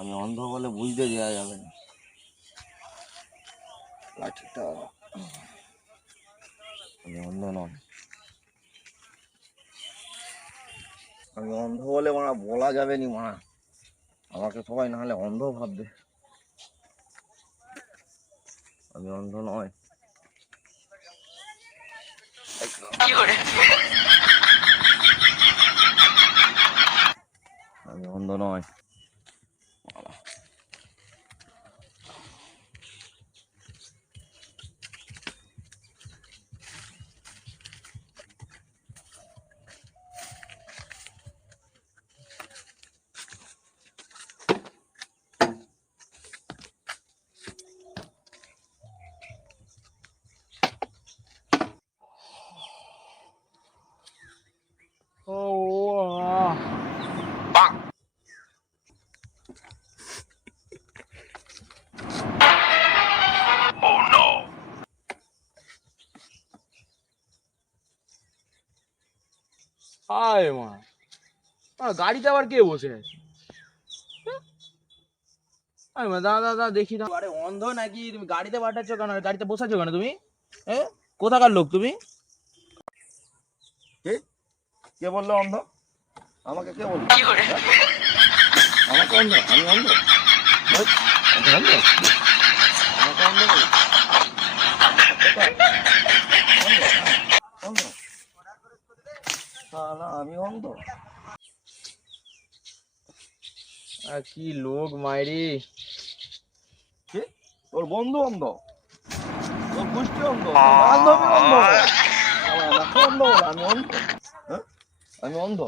আমি অন্ধ বলে বুঝতে দেওয়া যাবে না। লাঠিটা আমি অন্ধ নয়। আমি অন্ধ বলে মারা বলা যাবে নি মারা, আমাকে সবাই নাহলে অন্ধ ভাববে। আমি অন্ধ নয়। আমি অন্ধ নয়। হায় মা, গাড়িতে আবার কে বসে আছে? দাদা দাদা দেখি না, আরে অন্ধ নাকি তুমি গাড়িতে পাঠাচ্ছ কেন? গাড়িতে বসাচ্ছ কেন তুমি? কোথাকার লোক তুমি? কে বললো অন্ধ? আমাকে কে বললো? আমাকে অন্ধ? আমি অন্ধ? আমি অন্ধ? আমাকে অন্ধ বলে? অন্ধ? শালা আমি অন্ধ? কি লোক মাইরি! কে? তোর বন্ধু অন্ধ? তোর গোষ্ঠী অন্ধ? তোর বান্ধবী অন্ধ? শালা আমাকে অন্ধ বলে? আমি অন্ধ? হ্যাঁ? আমি অন্ধ?